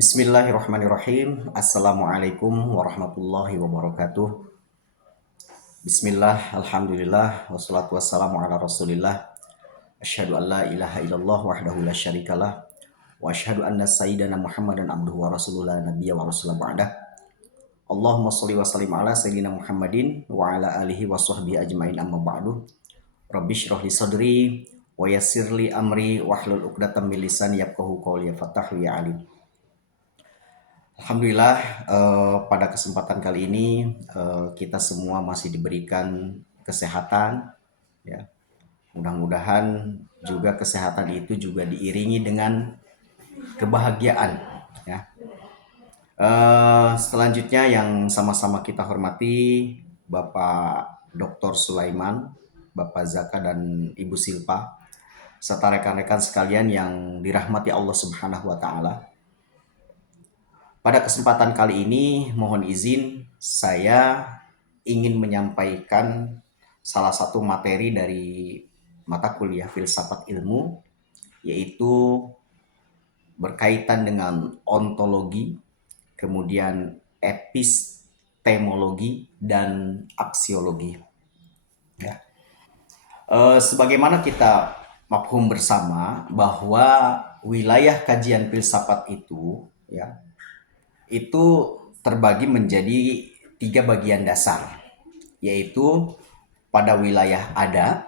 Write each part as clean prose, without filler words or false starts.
Bismillahirrahmanirrahim. Assalamualaikum warahmatullahi wabarakatuh. Bismillah, alhamdulillah, wassalatu wassalamu ala rasulillah. Asyhadu an la ilaha illallah wahdahu la syarikalah. Wa asyhadu anna sayyidana Muhammadan abduhu wa rasulullah nabiyya wa rasulah ba'dah. Allahumma sholli wa sallim ala sayyidina Muhammadin wa ala alihi wa sahbihi ajmain amma ba'du. Rabbi shrah li sadri wa yassir li amri wahlul 'uqdatam min lisani yafqahu qawli fatahu ya alim. Alhamdulillah, pada kesempatan kali ini kita semua masih diberikan kesehatan, ya. Mudah-mudahan juga kesehatan itu juga diiringi dengan kebahagiaan, ya. Selanjutnya yang sama-sama kita hormati Bapak Dr. Sulaiman, Bapak Zaka dan Ibu Silpa, serta rekan-rekan sekalian yang dirahmati Allah Subhanahu wa Ta'ala. Pada kesempatan kali ini, mohon izin saya ingin menyampaikan salah satu materi dari mata kuliah filsafat ilmu, yaitu berkaitan dengan ontologi, kemudian epistemologi, dan aksiologi. Ya. Sebagaimana kita mafhum bersama bahwa wilayah kajian filsafat itu, ya, itu terbagi menjadi 3 bagian dasar, yaitu pada wilayah ada,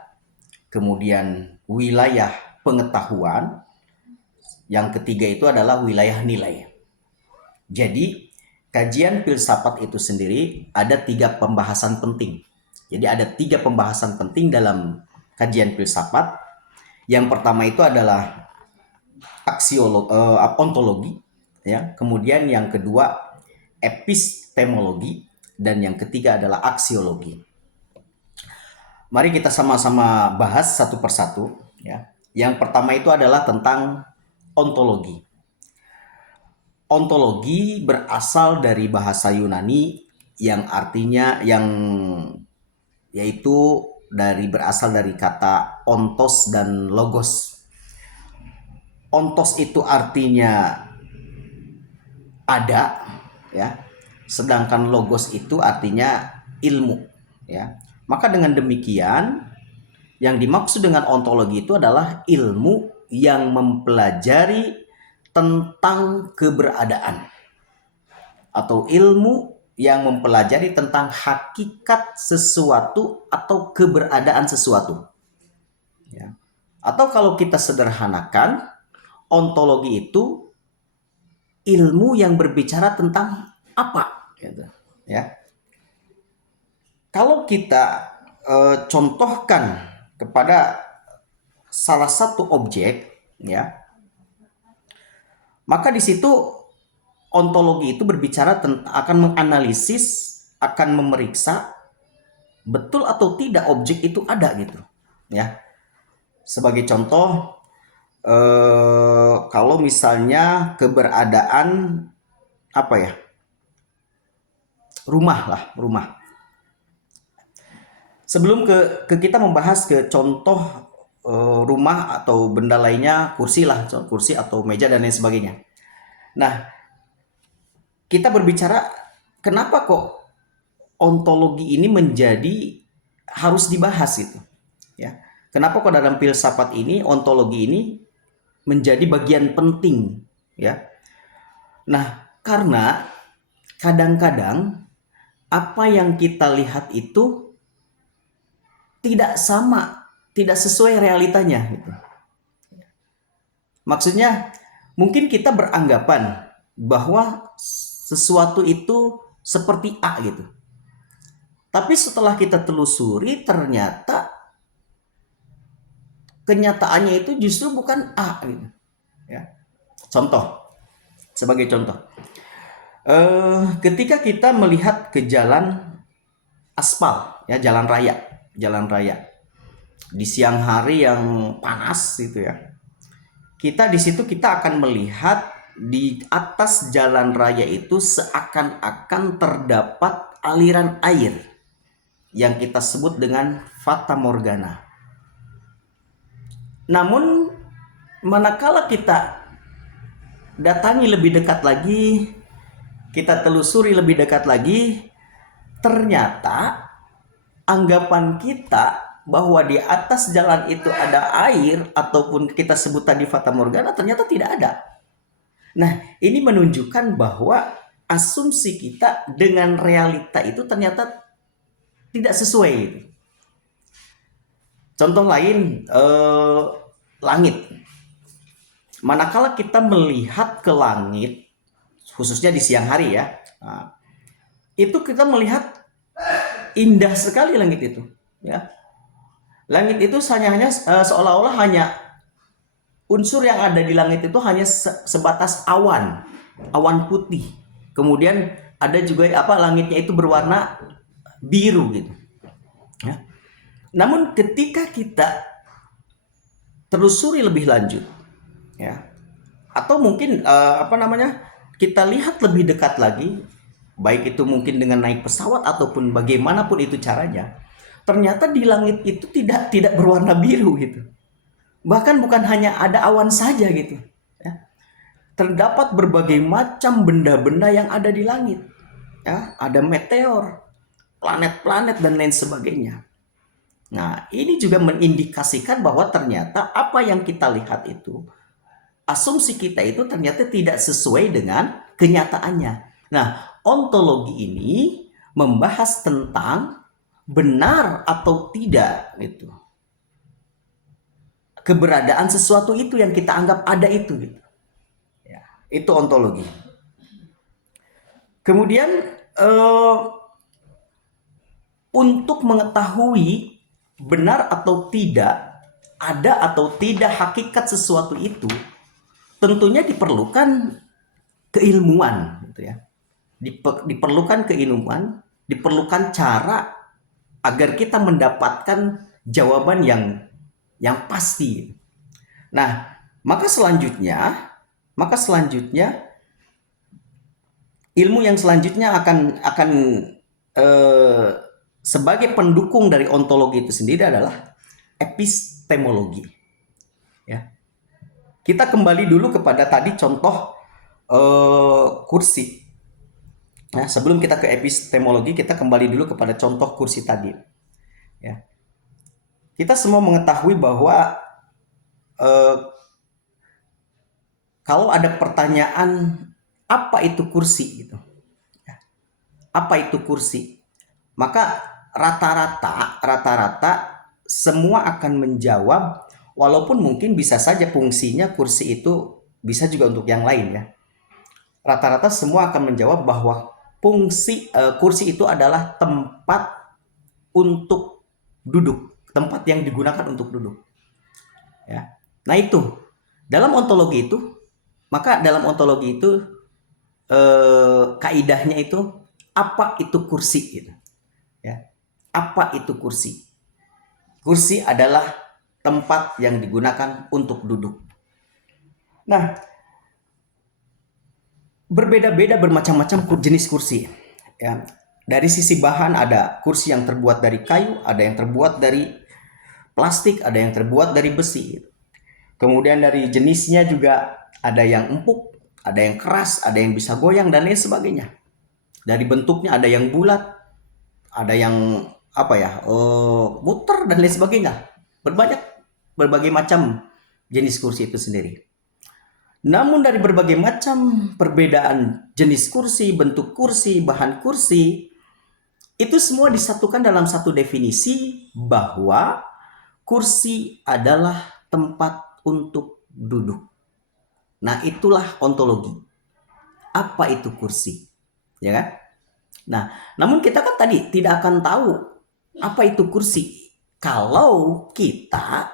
kemudian wilayah pengetahuan, yang ketiga itu adalah wilayah nilai. Jadi kajian filsafat itu sendiri ada 3 pembahasan penting. Jadi ada 3 pembahasan penting dalam kajian filsafat. Yang pertama itu adalah ontologi, ya. Kemudian yang kedua epistemologi, dan yang ketiga adalah aksiologi. Mari kita sama-sama bahas satu persatu, ya. Yang pertama itu adalah tentang ontologi. Ontologi berasal dari bahasa Yunani yang artinya yaitu berasal dari kata ontos dan logos. Ontos itu artinya ada, ya. Sedangkan logos itu artinya ilmu, ya. Maka dengan demikian yang dimaksud dengan ontologi itu adalah ilmu yang mempelajari tentang keberadaan atau ilmu yang mempelajari tentang hakikat sesuatu atau keberadaan sesuatu, ya. Atau kalau kita sederhanakan, ontologi itu ilmu yang berbicara tentang apa, gitu, ya. Kalau kita contohkan kepada salah satu objek, ya, maka di situ ontologi itu berbicara tentang akan menganalisis, akan memeriksa betul atau tidak objek itu ada, gitu, ya. Sebagai contoh, kalau misalnya keberadaan apa ya, rumah. Sebelum ke kita membahas ke contoh rumah atau benda lainnya, kursi atau meja dan lain sebagainya. Nah, kita berbicara kenapa kok ontologi ini menjadi harus dibahas, gitu, ya. Kenapa kok dalam filsafat ini ontologi ini menjadi bagian penting, ya. Nah, karena kadang-kadang apa yang kita lihat itu tidak sama, tidak sesuai realitanya, gitu. Maksudnya mungkin kita beranggapan bahwa sesuatu itu seperti A, gitu. Tapi setelah kita telusuri ternyata kenyataannya itu justru bukan A, gitu, ya. Sebagai contoh, ketika kita melihat ke jalan aspal, ya, jalan raya di siang hari yang panas, gitu, ya. Di situ kita akan melihat di atas jalan raya itu seakan-akan terdapat aliran air yang kita sebut dengan fata morgana. Namun manakala kita datangi lebih dekat lagi, kita telusuri lebih dekat lagi, ternyata anggapan kita bahwa di atas jalan itu ada air ataupun kita sebut tadi fata morgana ternyata tidak ada. Nah, ini menunjukkan bahwa asumsi kita dengan realita itu ternyata tidak sesuai. Contoh lain, langit. Manakala kita melihat ke langit, khususnya di siang hari ya, nah, itu kita melihat indah sekali langit itu. Ya, langit itu hanya seolah-olah hanya unsur yang ada di langit itu hanya sebatas awan, awan putih. Kemudian ada juga langitnya itu berwarna biru gitu. Ya. Namun ketika kita telusuri lebih lanjut, ya, atau mungkin kita lihat lebih dekat lagi, baik itu mungkin dengan naik pesawat ataupun bagaimanapun itu caranya, ternyata di langit itu tidak berwarna biru gitu. Bahkan bukan hanya ada awan saja gitu, ya. Terdapat berbagai macam benda-benda yang ada di langit, ya, ada meteor, planet-planet dan lain sebagainya. Nah, ini juga mengindikasikan bahwa ternyata apa yang kita lihat itu, asumsi kita itu ternyata tidak sesuai dengan kenyataannya. Nah, ontologi ini membahas tentang benar atau tidak gitu. Keberadaan sesuatu itu yang kita anggap ada itu gitu. Ya, itu ontologi. Kemudian untuk mengetahui benar atau tidak, ada atau tidak hakikat sesuatu itu, tentunya diperlukan keilmuan gitu ya. Diperlukan keilmuan, diperlukan cara agar kita mendapatkan jawaban yang pasti. Nah, maka selanjutnya ilmu yang selanjutnya akan sebagai pendukung dari ontologi itu sendiri adalah epistemologi. Ya. Kita kembali dulu kepada tadi contoh kursi. Nah, sebelum kita ke epistemologi, kita kembali dulu kepada contoh kursi tadi. Ya. Kita semua mengetahui bahwa kalau ada pertanyaan apa itu kursi gitu, ya. Apa itu kursi? Maka rata-rata semua akan menjawab, walaupun mungkin bisa saja fungsinya kursi itu bisa juga untuk yang lain ya. Rata-rata semua akan menjawab bahwa fungsi kursi itu adalah tempat untuk duduk, tempat yang digunakan untuk duduk. Ya. Nah itu dalam ontologi itu, kaidahnya itu apa itu kursi gitu. Ya. Apa itu kursi? Kursi adalah tempat yang digunakan untuk duduk. Nah, berbeda-beda bermacam-macam jenis kursi. Ya. Dari sisi bahan ada kursi yang terbuat dari kayu, ada yang terbuat dari plastik, ada yang terbuat dari besi. Kemudian dari jenisnya juga ada yang empuk, ada yang keras, ada yang bisa goyang dan lain sebagainya. Dari bentuknya ada yang bulat, ada yang muter dan lain sebagainya. Berbagai macam jenis kursi itu sendiri. Namun dari berbagai macam perbedaan jenis kursi, bentuk kursi, bahan kursi, itu semua disatukan dalam satu definisi bahwa kursi adalah tempat untuk duduk. Nah, itulah ontologi. Apa itu kursi? Ya kan? Nah, namun kita kan tadi tidak akan tahu apa itu kursi kalau kita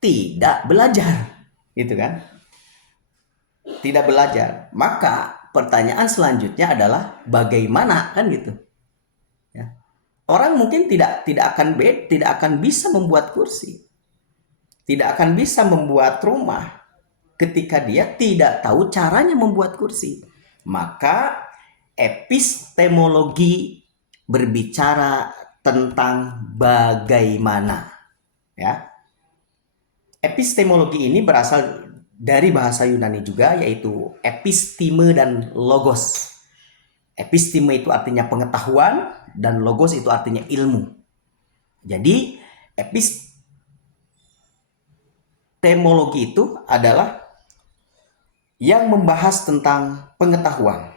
tidak belajar, gitu kan? Tidak belajar. Maka pertanyaan selanjutnya adalah bagaimana, kan gitu. Ya. Orang mungkin tidak akan bisa membuat kursi. Tidak akan bisa membuat rumah ketika dia tidak tahu caranya membuat kursi. Maka epistemologi berbicara tentang bagaimana. Ya. Epistemologi ini berasal dari bahasa Yunani juga, yaitu episteme dan logos. Episteme itu artinya pengetahuan dan logos itu artinya ilmu. Jadi epistemologi itu adalah yang membahas tentang pengetahuan.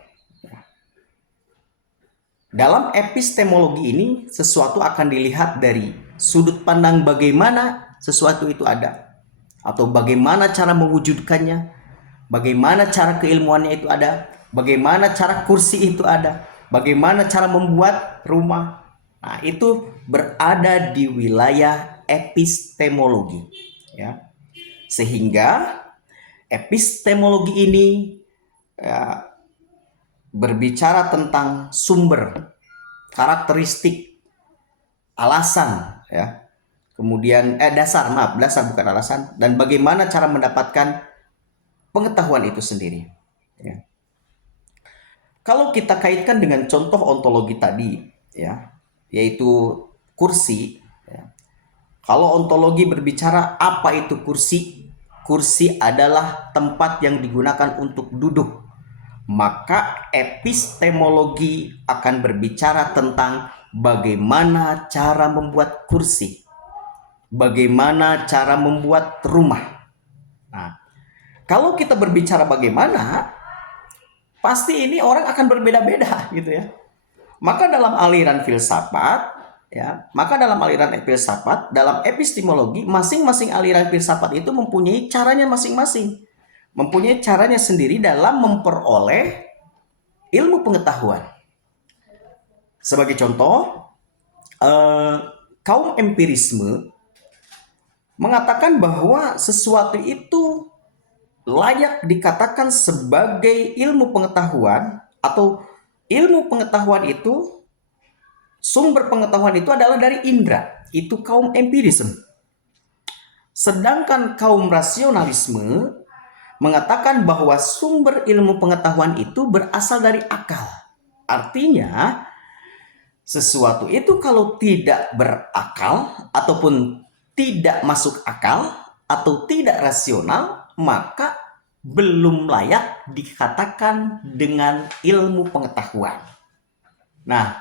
Dalam epistemologi ini, sesuatu akan dilihat dari sudut pandang bagaimana sesuatu itu ada, atau bagaimana cara mewujudkannya, bagaimana cara keilmuannya itu ada, bagaimana cara kursi itu ada, bagaimana cara membuat rumah. Nah, itu berada di wilayah epistemologi, ya. Sehingga epistemologi ini ya, berbicara tentang sumber, karakteristik, alasan, ya. Kemudian dasar bukan alasan, dan bagaimana cara mendapatkan pengetahuan itu sendiri. Ya. Kalau kita kaitkan dengan contoh ontologi tadi, ya, yaitu kursi. Ya. Kalau ontologi berbicara apa itu kursi, kursi adalah tempat yang digunakan untuk duduk. Maka epistemologi akan berbicara tentang bagaimana cara membuat kursi, bagaimana cara membuat rumah. Nah, kalau kita berbicara bagaimana, pasti ini orang akan berbeda-beda gitu ya. Maka dalam aliran filsafat, dalam epistemologi, masing-masing aliran filsafat itu mempunyai caranya masing-masing. Mempunyai caranya sendiri dalam memperoleh ilmu pengetahuan. Sebagai contoh, kaum empirisme mengatakan bahwa sesuatu itu layak dikatakan sebagai ilmu pengetahuan, atau ilmu pengetahuan itu, sumber pengetahuan itu adalah dari indera. Itu kaum empirisme. Sedangkan kaum rasionalisme mengatakan bahwa sumber ilmu pengetahuan itu berasal dari akal. Artinya, sesuatu itu kalau tidak berakal ataupun tidak masuk akal atau tidak rasional, maka belum layak dikatakan dengan ilmu pengetahuan. Nah,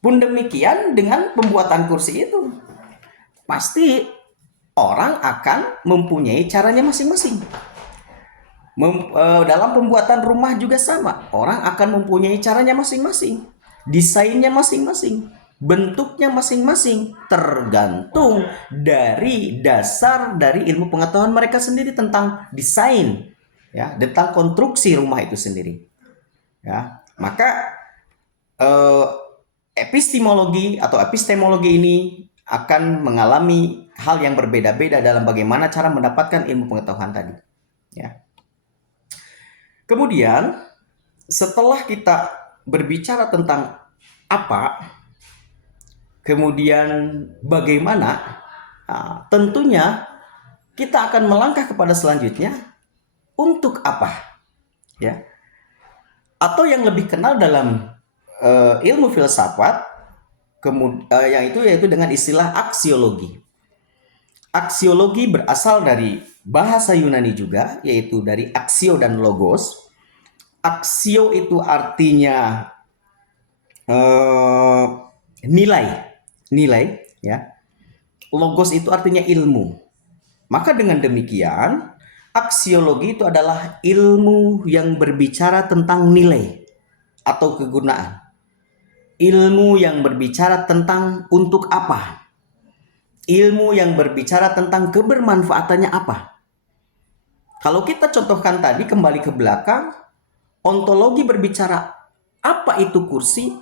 pun demikian dengan pembuatan kursi itu. Pasti orang akan mempunyai caranya masing-masing. Dalam pembuatan rumah juga sama. Orang akan mempunyai caranya masing-masing. Desainnya masing-masing. Bentuknya masing-masing. Tergantung dari dasar dari ilmu pengetahuan mereka sendiri tentang desain. Ya, tentang konstruksi rumah itu sendiri. Ya, maka epistemologi ini akan mengalami hal yang berbeda-beda dalam bagaimana cara mendapatkan ilmu pengetahuan tadi. Ya. Kemudian, setelah kita berbicara tentang apa, kemudian bagaimana, tentunya kita akan melangkah kepada selanjutnya, untuk apa, ya? Atau yang lebih kenal dalam ilmu filsafat, yaitu dengan istilah aksiologi. Aksiologi berasal dari bahasa Yunani juga, yaitu dari aksio dan logos. Aksio itu artinya nilai, ya. Logos itu artinya ilmu. Maka dengan demikian, aksiologi itu adalah ilmu yang berbicara tentang nilai atau kegunaan. Ilmu yang berbicara tentang untuk apa. Ilmu yang berbicara tentang kebermanfaatannya apa. Kalau kita contohkan tadi, kembali ke belakang, ontologi berbicara apa itu kursi,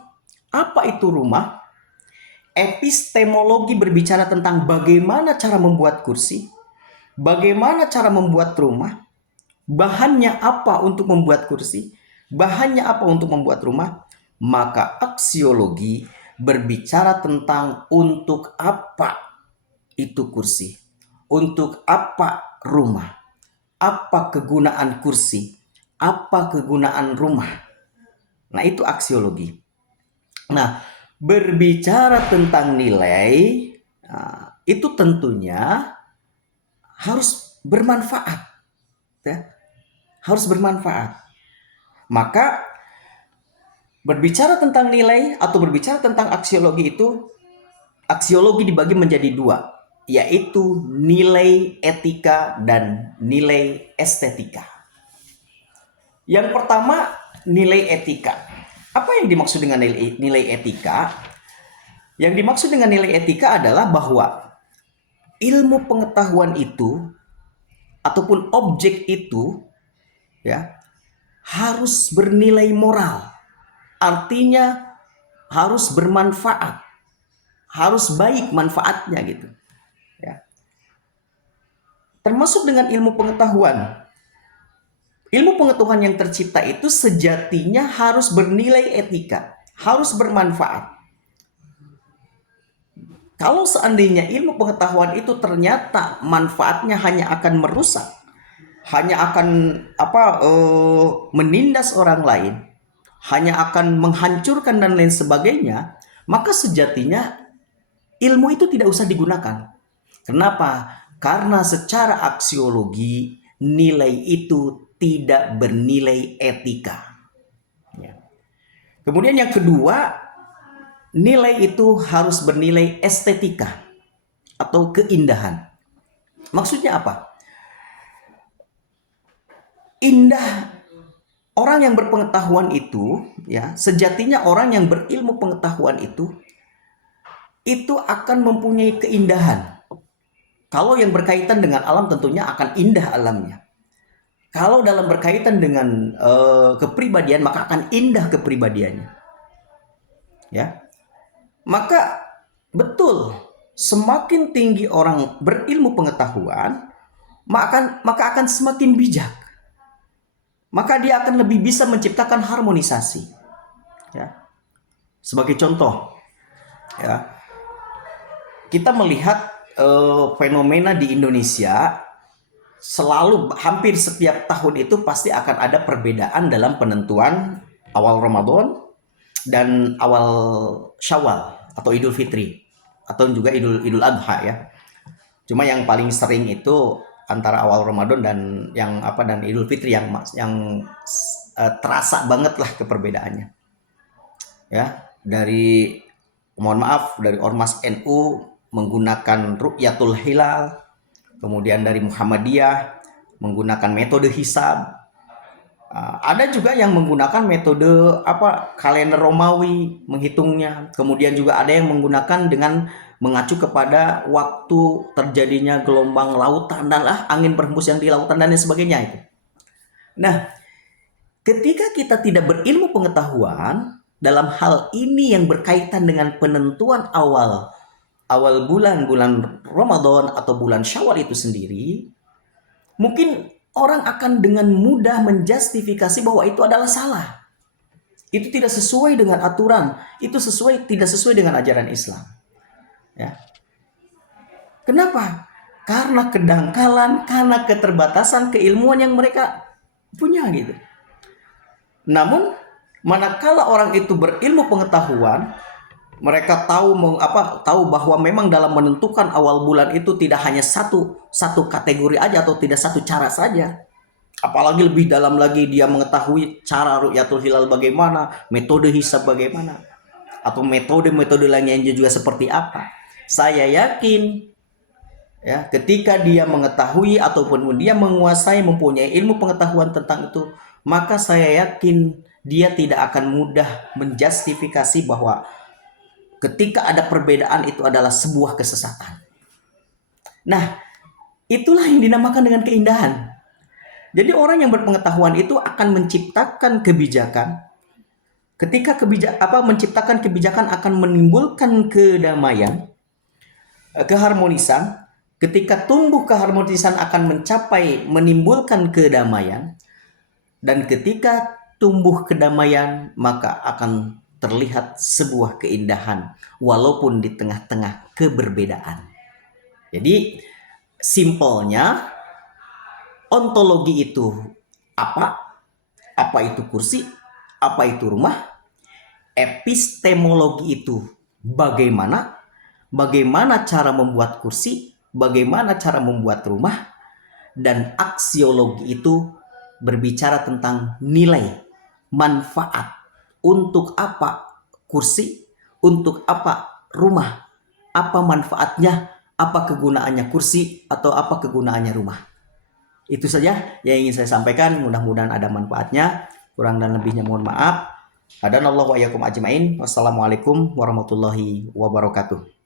apa itu rumah. Epistemologi berbicara tentang bagaimana cara membuat kursi, bagaimana cara membuat rumah, bahannya apa untuk membuat kursi, bahannya apa untuk membuat rumah. Maka aksiologi berbicara tentang untuk apa itu kursi, untuk apa rumah, apa kegunaan kursi, apa kegunaan rumah. Nah, itu aksiologi. Nah, berbicara tentang nilai, itu tentunya harus bermanfaat, ya, harus bermanfaat. Maka berbicara tentang nilai atau berbicara tentang aksiologi itu, aksiologi dibagi menjadi dua, yaitu nilai etika dan nilai estetika. Yang pertama, nilai etika. Apa yang dimaksud dengan nilai etika? Yang dimaksud dengan nilai etika adalah bahwa ilmu pengetahuan itu ataupun objek itu, ya, harus bernilai moral. Artinya harus bermanfaat, harus baik manfaatnya gitu. Ya. Termasuk dengan ilmu pengetahuan. Ilmu pengetahuan yang tercipta itu sejatinya harus bernilai etika, harus bermanfaat. Kalau seandainya ilmu pengetahuan itu ternyata manfaatnya hanya akan merusak, hanya akan menindas orang lain, hanya akan menghancurkan dan lain sebagainya, maka sejatinya ilmu itu tidak usah digunakan. Kenapa? Karena secara aksiologi nilai itu tidak bernilai etika. Ya. Kemudian yang kedua, nilai itu harus bernilai estetika atau keindahan. Maksudnya apa? Indah. Orang yang berpengetahuan itu, ya, sejatinya orang yang berilmu pengetahuan itu akan mempunyai keindahan. Kalau yang berkaitan dengan alam tentunya akan indah alamnya. Kalau dalam berkaitan dengan kepribadian maka akan indah kepribadiannya. Ya. Maka betul, semakin tinggi orang berilmu pengetahuan, maka akan semakin bijak. Maka dia akan lebih bisa menciptakan harmonisasi. Ya. Sebagai contoh, ya, kita melihat fenomena di Indonesia selalu hampir setiap tahun itu pasti akan ada perbedaan dalam penentuan awal Ramadan dan awal Syawal atau Idul Fitri atau juga Idul Adha, ya. Cuma yang paling sering itu antara awal Ramadan dan dan Idul Fitri yang terasa banget lah keperbedaannya. Ya, dari Ormas NU menggunakan Ru'yatul Hilal, kemudian dari Muhammadiyah menggunakan metode hisab. Ada juga yang menggunakan metode kalender Romawi menghitungnya. Kemudian juga ada yang menggunakan dengan mengacu kepada waktu terjadinya gelombang lautan dan angin berhembus yang di lautan dan lain sebagainya itu. Nah, ketika kita tidak berilmu pengetahuan dalam hal ini yang berkaitan dengan penentuan awal bulan Ramadan atau bulan Syawal itu sendiri, mungkin orang akan dengan mudah menjustifikasi bahwa itu adalah salah. Itu tidak sesuai dengan aturan, itu tidak sesuai dengan ajaran Islam. Ya. Kenapa? Karena kedangkalan, karena keterbatasan keilmuan yang mereka punya gitu. Namun manakala orang itu berilmu pengetahuan, mereka tahu bahwa memang dalam menentukan awal bulan itu tidak hanya satu kategori aja atau tidak satu cara saja. Apalagi lebih dalam lagi dia mengetahui cara Ru'yatul Hilal bagaimana, metode hisab bagaimana, atau metode lainnya juga seperti apa. Saya yakin, ya, ketika dia mengetahui ataupun dia menguasai, mempunyai ilmu pengetahuan tentang itu, maka saya yakin dia tidak akan mudah menjustifikasi bahwa ketika ada perbedaan itu adalah sebuah kesesatan. Nah, itulah yang dinamakan dengan keindahan. Jadi orang yang berpengetahuan itu akan menciptakan kebijakan. Ketika menciptakan kebijakan akan menimbulkan kedamaian, keharmonisan. Ketika tumbuh keharmonisan akan menimbulkan kedamaian. Dan ketika tumbuh kedamaian maka akan terlihat sebuah keindahan walaupun di tengah-tengah keberbedaan. Jadi simpelnya, ontologi itu apa? Apa itu kursi? Apa itu rumah? Epistemologi itu bagaimana? Bagaimana cara membuat kursi? Bagaimana cara membuat rumah? Dan aksiologi itu berbicara tentang nilai, manfaat. Untuk apa kursi? Untuk apa rumah? Apa manfaatnya? Apa kegunaannya kursi atau apa kegunaannya rumah? Itu saja yang ingin saya sampaikan. Mudah-mudahan ada manfaatnya. Kurang dan lebihnya mohon maaf. Hadanallahu wa iyyakum ajmain. Wassalamualaikum warahmatullahi wabarakatuh.